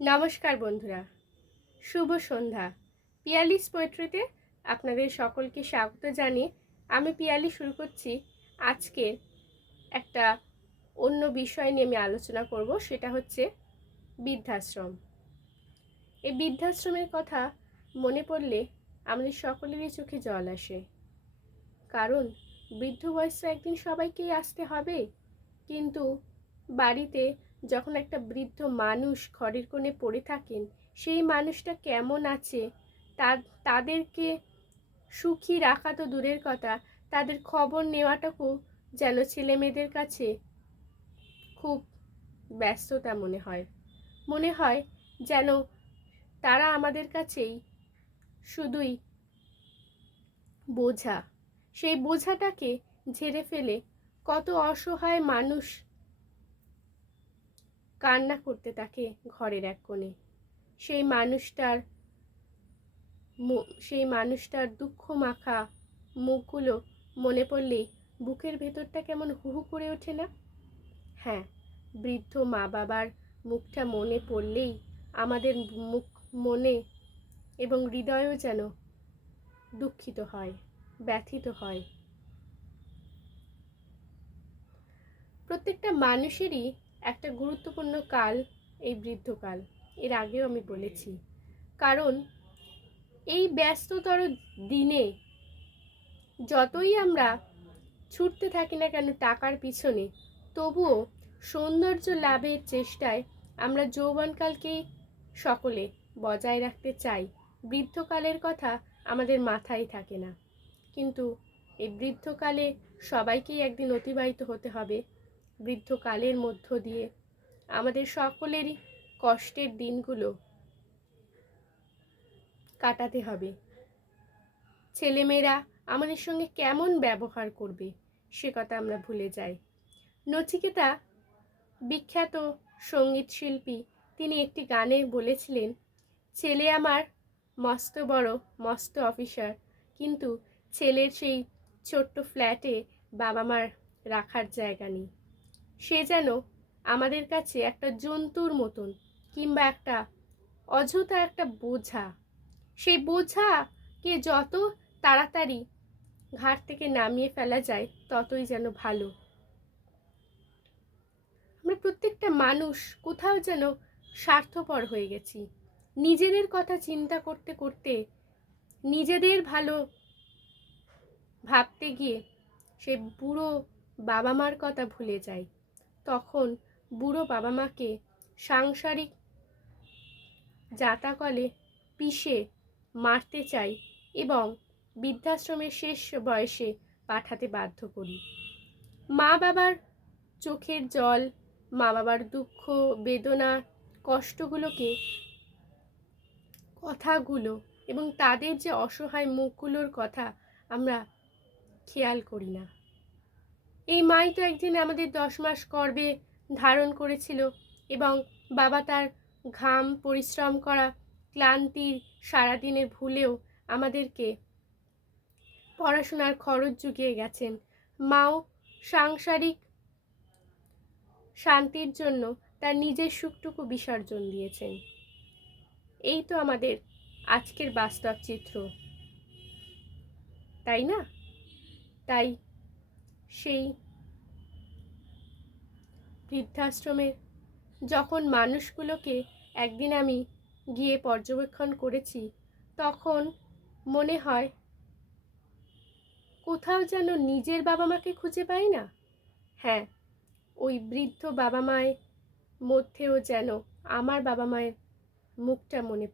নমস্কার বন্ধুরা, শুভ সন্ধ্যা। পিয়ালিস পোয়েট্রিতে আপনাদের সকলকে স্বাগত জানিয়ে আমি পিয়ালি শুরু করছি। আজকে একটা অন্য বিষয় নিয়ে আমি আলোচনা করব, সেটা হচ্ছে বৃদ্ধাশ্রম। এই বৃদ্ধাশ্রমের কথা মনে পড়লে আমাদের সকলেরই চোখে জল আসে, কারণ বৃদ্ধ বয়সে একদিন সবাইকেই আসতে হবে। কিন্তু বাড়িতে যখন একটা বৃদ্ধ মানুষ ঘরের কোণে পড়ে থাকেন, সেই মানুষটা কেমন আছে তাদেরকে সুখী রাখা তো দূরের কথা, তাদের খবর নেওয়াটাও যেন ছেলে মেয়েদের কাছে খুব ব্যস্ততা মনে হয় যেন তারা আমাদের কাছেই শুধুই বোঝা। সেই বোঝাটাকে ঝেড়ে ফেলে কত অসহায় মানুষ কান্না করতে থাকে ঘরের এক কোণে। সেই মানুষটার দুঃখ মাখা মুখগুলো মনে পড়লেই বুকের ভেতরটা কেমন হু হু করে ওঠে না? হ্যাঁ, বৃদ্ধ মা বাবার মুখটা মনে পড়লেই আমাদের মনে এবং হৃদয়ও যেন দুঃখিত হয়, ব্যথিত হয়। প্রত্যেকটা মানুষেরই একটা গুরুত্বপূর্ণ কাল এই বৃদ্ধকাল। এর আগেও আমি বলেছি, কারণ এই ব্যস্ততর দিনে যতই আমরা ছুটতে থাকি না কেন টাকার পিছনে, তবুও সৌন্দর্য লাভের চেষ্টায় আমরা যৌবনকালকেই সকলে বজায় রাখতে চাই। বৃদ্ধকালের কথা আমাদের মাথায় থাকে না, কিন্তু এই বৃদ্ধকালে সবাইকেই একদিন অতিবাহিত হতে হবে। বৃদ্ধকালের মধ্য দিয়ে আমাদের সকলেরই কষ্টের দিনগুলো কাটাতে হবে। ছেলেমেয়েরা আমাদের সঙ্গে কেমন ব্যবহার করবে সে কথা আমরা ভুলে যাই। নচিকেতা, বিখ্যাত সঙ্গীত শিল্পী, তিনি একটি গানে বলেছিলেন, ছেলে আমার মস্ত বড় মস্ত অফিসার, কিন্তু ছেলের সেই ছোট্ট ফ্ল্যাটে বাবা মার রাখার জায়গা নেই। সে যেন আমাদের কাছে একটা জন্তুর মতন, কিংবা একটা অযথা একটা বোঝা। সেই বোঝাকে যত তাড়াতাড়ি ঘাট থেকে নামিয়ে ফেলা যায় ততই যেন ভালো। আমরা প্রত্যেকটা মানুষ কোথাও যেন স্বার্থপর হয়ে গেছি। নিজেদের কথা চিন্তা করতে করতে নিজেদের ভালো ভাবতে গিয়ে সে বুড়ো বাবা মার কথা ভুলে যায়। তখন বুড়ো বাবা মাকে সাংসারিক জাতাকলে পিষে মারতে চাই এবং বৃদ্ধাশ্রমের শেষ বয়সে পাঠাতে বাধ্য করি। মা বাবার চোখের জল, মা বাবার দুঃখ বেদনা কথাগুলো এবং তাদের যে অসহায় মুখগুলোর কথা আমরা খেয়াল করি না। এই মাই তো একদিন আমাদের 10 মাস গর্ভে ধারণ করেছিল এবং বাবা তার ঘাম পরিশ্রম করা ক্লান্তির সারাদিনের ভুলেও আমাদেরকে পড়াশোনার খরচ জুগিয়ে গেছেন। মাও সাংসারিক শান্তির জন্য তার নিজের সুখটুকু বিসর্জন দিয়েছেন। এই তো আমাদের আজকের বাস্তব চিত্র, তাই না? তাই সেই বৃদ্ধাশ্রমের যখন মানুষগুলোকে একদিন আমি গিয়ে পর্যবেক্ষণ করেছি, তখন মনে হয় কোথাও যেন নিজের বাবা মাকে খুঁজে পাই না। হ্যাঁ, ওই বৃদ্ধ বাবা মায়ের মধ্যেও যেন আমার বাবা মায়ের মুখটা মনে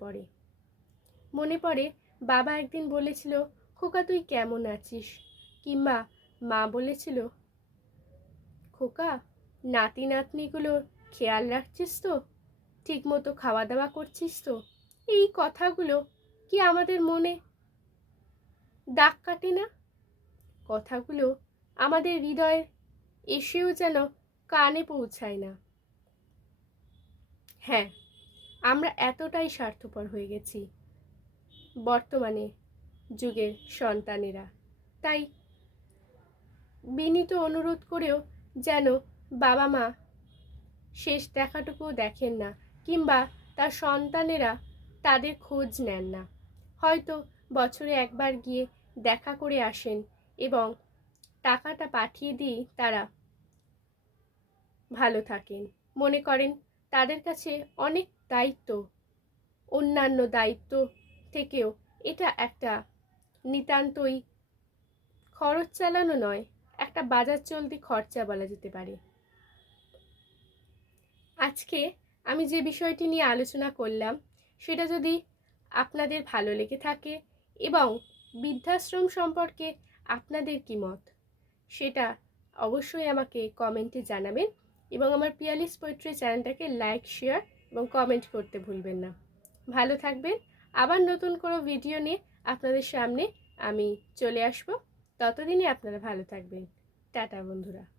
পড়ে। বাবা একদিন বলেছিল, খোকা তুই কেমন আছিস? কিংবা মা বলেছিল, খোকা নাতি নাতনিগুলোর খেয়াল রাখছিস তো? ঠিক মতো খাওয়া দাওয়া করছিস তো? এই কথাগুলো কি আমাদের মনে দাগ কাটে না? কথাগুলো আমাদের হৃদয়ে এসেও যেন কানে পৌঁছায় না। হ্যাঁ, আমরা এতটাই স্বার্থপর হয়ে গেছি বর্তমানে যুগের সন্তানেরা। তাই বিনীত অনুরোধ করেও যেন বাবা মা শেষ দেখাটুকুও দেখেন না, কিংবা তার সন্তানেরা তাদের খোঁজ নেন না। হয়তো বছরে একবার গিয়ে দেখা করে আসেন এবং টাকাটা পাঠিয়ে দিয়েই তারা ভালো থাকেন। মনে করেন তাদের কাছে অনেক দায়িত্ব, অন্যান্য দায়িত্ব থেকেও এটা একটা নিতান্তই খরচ চালানো নয়, একটা বাজার চলতি খরচা বলা যেতে পারে। আজকে আমি যে বিষয়টি নিয়ে আলোচনা করলাম সেটা যদি আপনাদের ভালো লেগে থাকে এবং বৃদ্ধাশ্রম সম্পর্কে আপনাদের কি মত সেটা অবশ্যই আমাকে কমেন্টে জানাবেন এবং আমার পিয়ালিস পোয়েট্রি চ্যানেলটাকে লাইক, শেয়ার এবং কমেন্ট করতে ভুলবেন না। ভালো থাকবেন। আবার নতুন কোনো ভিডিও নিয়ে আপনাদের সামনে আমি চলে আসব। ততদিনে আপনারা ভালো থাকবেন। টাটা বন্ধুরা।